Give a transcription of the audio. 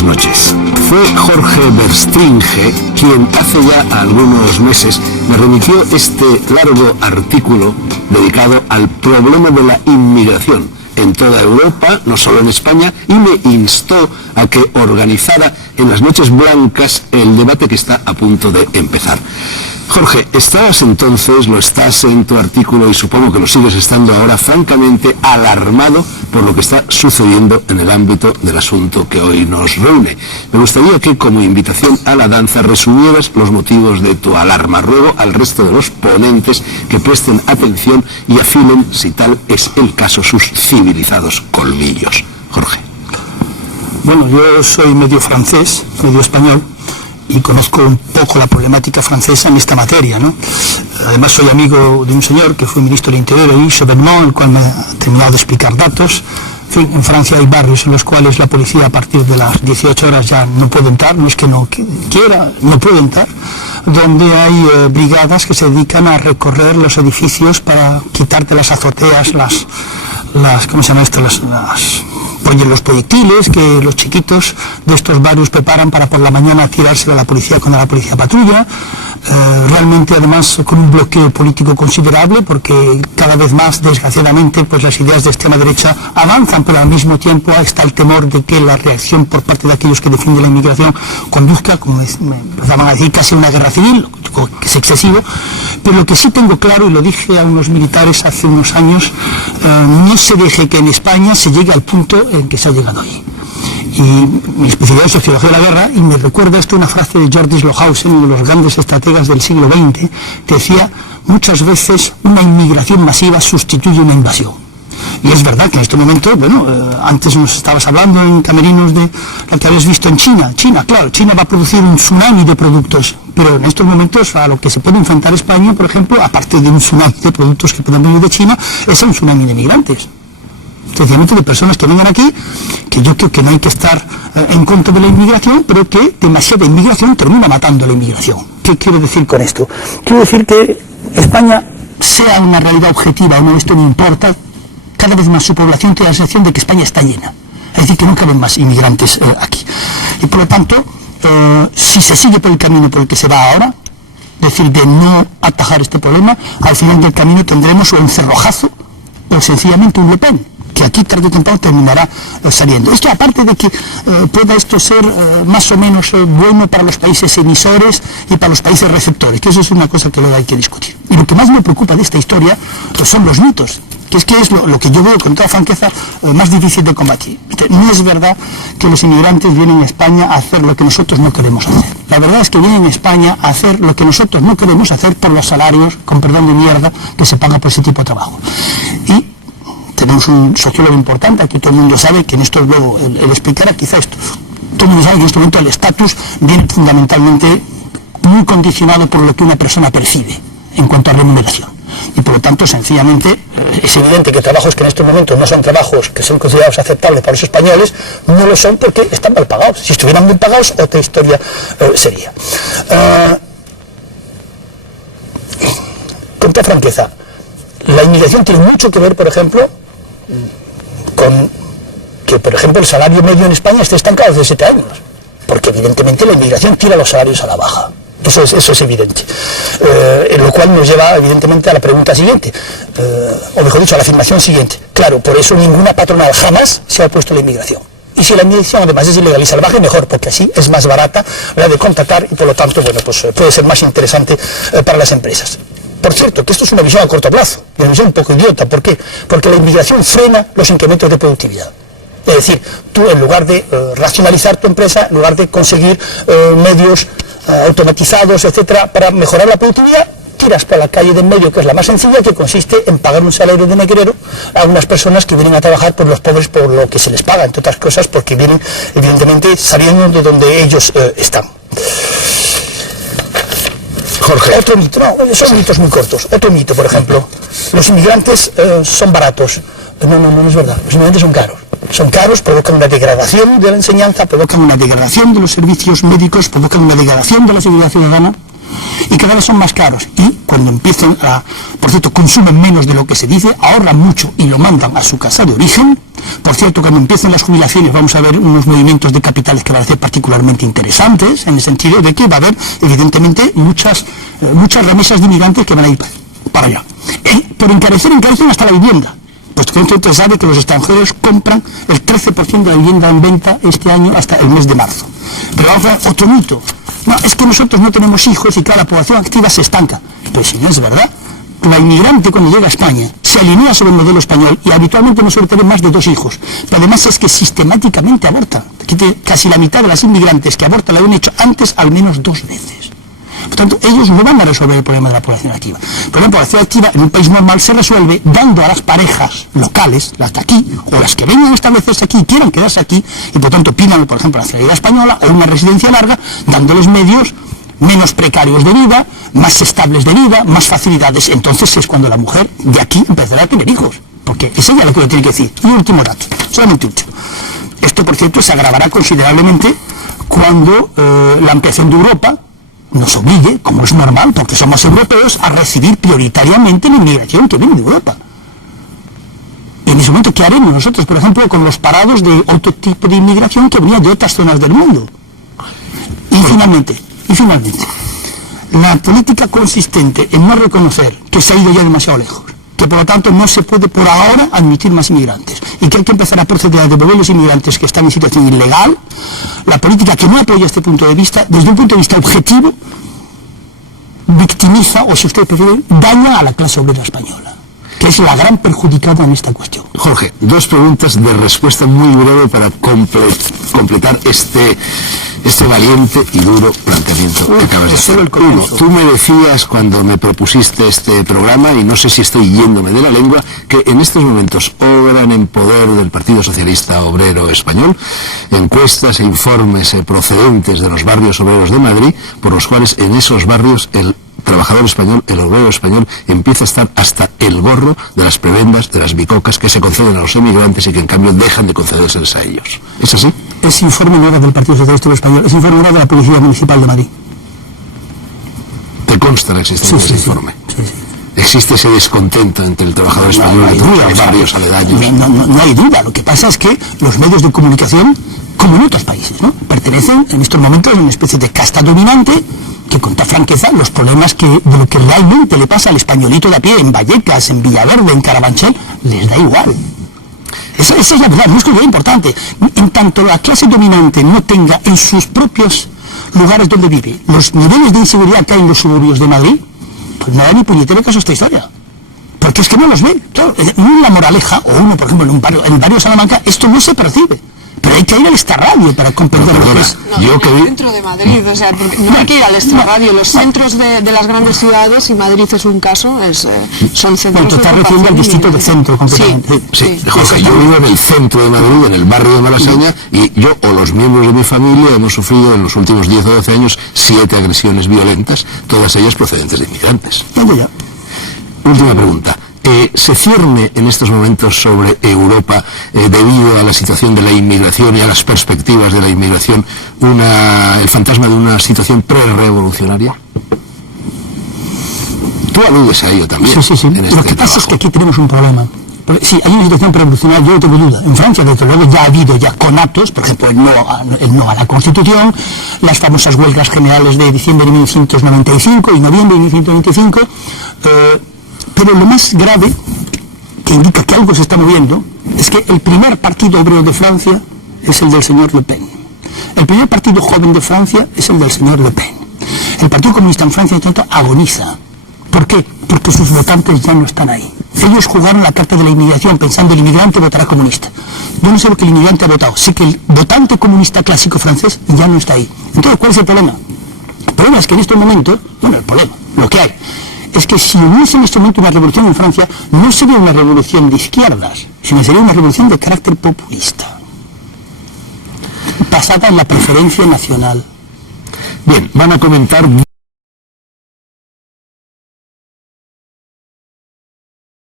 Buenas noches. Fue Jorge Verstringe quien hace ya algunos meses me remitió este largo artículo dedicado al problema de la inmigración en toda Europa, no solo en España, y me instó a que organizara en las noches blancas el debate que está a punto de empezar. Jorge, estabas entonces, lo estás en tu artículo y supongo que lo sigues estando ahora, francamente alarmado por lo que está sucediendo en el ámbito del asunto que hoy nos reúne. Me gustaría que, como invitación a la danza, resumieras los motivos de tu alarma. Ruego al resto de los ponentes que presten atención y afilen, si tal es el caso, sus civilizados colmillos. Jorge. Bueno, yo soy medio francés, medio español, y conozco un poco la problemática francesa en esta materia, ¿no? Además soy amigo de un señor que fue ministro del Interior, el cual me ha terminado de explicar datos. En fin, en Francia hay barrios en los cuales la policía a partir de las 18 horas ya no puede entrar, no es que no quiera, no puede entrar, donde hay brigadas que se dedican a recorrer los edificios para quitarte las azoteas, ¿cómo se llama esto? Los proyectiles que los chiquitos de estos barrios preparan para por la mañana tirarse a la policía cuando la policía patrulla. Realmente, además, con un bloqueo político considerable, porque cada vez más, desgraciadamente, pues las ideas de extrema derecha avanzan, pero al mismo tiempo está el temor de que la reacción por parte de aquellos que defienden la inmigración conduzca, como me empezaban a decir, casi una guerra civil, que es excesivo. Pero lo que sí tengo claro, y lo dije a unos militares hace unos años, no se deje que en España se llegue al punto en que se ha llegado hoy. Y mi especialidad es sociología de la guerra, y me recuerda esto una frase de George Slohausen, uno de los grandes estrategas del siglo XX, que decía: muchas veces una inmigración masiva sustituye una invasión. Y es verdad que en este momento, antes nos estabas hablando en camerinos de lo que habías visto en China. Claro, China va a producir un tsunami de productos, pero en estos momentos a lo que se puede enfrentar España, por ejemplo, aparte de un tsunami de productos que puedan venir de China, es un tsunami de migrantes. Especialmente de personas que vengan aquí, que yo creo que no hay que estar en contra de la inmigración, pero que demasiada inmigración termina matando la inmigración. ¿Qué quiero decir con esto? Quiero decir que España, sea una realidad objetiva o no, esto no importa, cada vez más su población tiene la sensación de que España está llena. Es decir, que no caben más inmigrantes aquí. Y por lo tanto, si se sigue por el camino por el que se va ahora, es decir, de no atajar este problema, al final del camino tendremos o un Cerrojazo o sencillamente un Le Pen, que aquí tarde o temprano terminará saliendo. Esto, aparte de que pueda esto ser más o menos bueno para los países emisores y para los países receptores, que eso es una cosa que luego hay que discutir. Y lo que más me preocupa de esta historia pues son los mitos, que es lo que yo veo con toda franqueza más difícil de combatir. No es verdad que los inmigrantes vienen a España a hacer lo que nosotros no queremos hacer. La verdad es que vienen a España a hacer lo que nosotros no queremos hacer por los salarios, con perdón de mierda, que se paga por ese tipo de trabajo. Y tenemos un sociólogo importante, aquí todo el mundo sabe que en esto luego él explicará quizá esto. Todo el mundo sabe que en este momento el estatus viene fundamentalmente muy condicionado por lo que una persona percibe en cuanto a remuneración. Y por lo tanto, sencillamente, es evidente que trabajos que en estos momentos no son trabajos que son considerados aceptables para los españoles, no lo son porque están mal pagados. Si estuvieran bien pagados, otra historia sería. Con toda franqueza, la inmigración tiene mucho que ver, por ejemplo, con que, por ejemplo, el salario medio en España esté estancado desde 7 años, porque evidentemente la inmigración tira los salarios a la baja. Eso es evidente. Lo cual nos lleva, evidentemente, a la pregunta siguiente, o mejor dicho, a la afirmación siguiente. Claro, por eso ninguna patronal jamás se ha opuesto a la inmigración. Y si la inmigración además es ilegal y salvaje, mejor, porque así es más barata la de contratar y por lo tanto, pues puede ser más interesante para las empresas. Por cierto, que esto es una visión a corto plazo, y una visión un poco idiota. ¿Por qué? Porque la inmigración frena los incrementos de productividad. Es decir, tú en lugar de racionalizar tu empresa, en lugar de conseguir medios automatizados, etcétera, para mejorar la productividad, tiras por la calle de en medio, que es la más sencilla, que consiste en pagar un salario de negrero a unas personas que vienen a trabajar por los pobres por lo que se les paga, entre otras cosas, porque vienen, evidentemente, saliendo de donde ellos están. Jorge. Otro mito, no, son mitos muy cortos. Otro mito, por ejemplo, los inmigrantes son baratos. No es verdad, los inmigrantes son caros. Son caros, provocan una degradación de la enseñanza, provocan una degradación de los servicios médicos, provocan una degradación de la seguridad ciudadana, y cada vez son más caros. Y cuando empiezan a, por cierto, consumen menos de lo que se dice, ahorran mucho y lo mandan a su casa de origen, Por cierto, cuando empiecen las jubilaciones vamos a ver unos movimientos de capitales que van a ser particularmente interesantes, en el sentido de que va a haber, evidentemente, muchas remesas de inmigrantes que van a ir para allá. Por encarecen hasta la vivienda. Pues usted sabe que los extranjeros compran el 13% de la vivienda en venta este año hasta el mes de marzo. Pero vamos a ver otro mito. No, es que nosotros no tenemos hijos y que la población activa se estanca. Pues si no es verdad. La inmigrante cuando llega a España se alinea sobre el modelo español y habitualmente no suele tener más de 2 hijos. Pero además es que sistemáticamente aborta. Casi la mitad de las inmigrantes que abortan lo han hecho antes al menos 2 veces. Por tanto, ellos no van a resolver el problema de la población activa. Pero la población activa en un país normal se resuelve dando a las parejas locales, las de aquí, o las que vengan a establecerse aquí y quieran quedarse aquí, y por tanto pidan, por ejemplo, la nacionalidad española o una residencia larga, dándoles medios menos precarios de vida, más estables de vida, más facilidades. Entonces es cuando la mujer de aquí empezará a tener hijos, porque es ella lo que le tiene que decir. Y último dato, solamente último. Esto, por cierto, se agravará considerablemente cuando la ampliación de Europa nos obligue, como es normal, porque somos europeos, a recibir prioritariamente la inmigración que viene de Europa. En ese momento, ¿qué haremos nosotros, por ejemplo, con los parados de otro tipo de inmigración que venían de otras zonas del mundo? Y finalmente, la política consistente en no reconocer que se ha ido ya demasiado lejos, que por lo tanto no se puede por ahora admitir más inmigrantes y que hay que empezar a proceder a devolver los inmigrantes que están en situación ilegal, la política que no apoya este punto de vista, desde un punto de vista objetivo, victimiza, o si usted prefiere, daña a la clase obrera española, que es la gran perjudicada en esta cuestión. Jorge, 2 preguntas de respuesta muy breve para completar este valiente y duro planteamiento que acabas de hacer. Uno, tú me decías cuando me propusiste este programa, y no sé si estoy yéndome de la lengua, que en estos momentos obran en poder del Partido Socialista Obrero Español encuestas e informes procedentes de los barrios obreros de Madrid, por los cuales en esos barrios el trabajador español, el obrero español, empieza a estar hasta el gorro de las prebendas, de las bicocas que se conceden a los emigrantes y que en cambio dejan de concedérseles a ellos. ¿Es así? Ese informe no era del Partido Socialista Español, ese informe era de la Policía Municipal de Madrid. ¿Te consta la existencia de ese informe? Sí. ¿Existe ese descontento entre el trabajador español y los barrios aledaños? No hay duda. Lo que pasa es que los medios de comunicación, como en otros países, ¿no?, pertenecen en estos momentos a una especie de casta dominante que con toda franqueza los problemas de lo que realmente le pasa al españolito de a pie en Vallecas, en Villaverde, en Carabanchel, les da igual. Esa es la verdad, no es que es importante. En tanto la clase dominante no tenga en sus propios lugares donde vive los niveles de inseguridad que hay en los suburbios de Madrid, pues no da ni puñetero caso esta historia. Porque es que no los ven. Claro, en la Moraleja, o uno, por ejemplo, en el barrio de Salamanca, esto no se percibe. Pero hay que ir al extrarradio para comprender lo que es. El centro de Madrid, o sea, no hay que ir al extrarradio. Los centros de las grandes ciudades, y Madrid es un caso, son centros. Tú estás refiriendo al distrito de centro, completamente. Sí, Jorge, yo vivo en el centro de Madrid, en el barrio de Malasaña, y yo o los miembros de mi familia hemos sufrido en los últimos 10 o 12 años 7 agresiones violentas, todas ellas procedentes de inmigrantes. Última pregunta. ¿Se cierne en estos momentos sobre Europa, debido a la situación de la inmigración y a las perspectivas de la inmigración, el fantasma de una situación pre-revolucionaria? Tú aludes a ello también. Sí. Lo que pasa es que aquí tenemos un problema. Sí, hay una situación pre-revolucionaria, yo no tengo duda. En Francia, desde luego, ya ha habido conatos, por ejemplo, el no a la Constitución, las famosas huelgas generales de diciembre de 1995 y noviembre de 1995, pero lo más grave, que indica que algo se está moviendo, es que el primer partido obrero de Francia es el del señor Le Pen. El primer partido joven de Francia es el del señor Le Pen. El Partido Comunista en Francia, tanto, agoniza. ¿Por qué? Porque sus votantes ya no están ahí. Ellos jugaron la carta de la inmigración pensando el inmigrante votará comunista. Yo no sé lo que el inmigrante ha votado, sé que el votante comunista clásico francés ya no está ahí. Entonces, ¿cuál es el problema? El problema es que en este momento, lo que hay, es que si hubiese en este momento una revolución en Francia, no sería una revolución de izquierdas, sino sería una revolución de carácter populista, basada en la preferencia nacional. Bien, van a comentar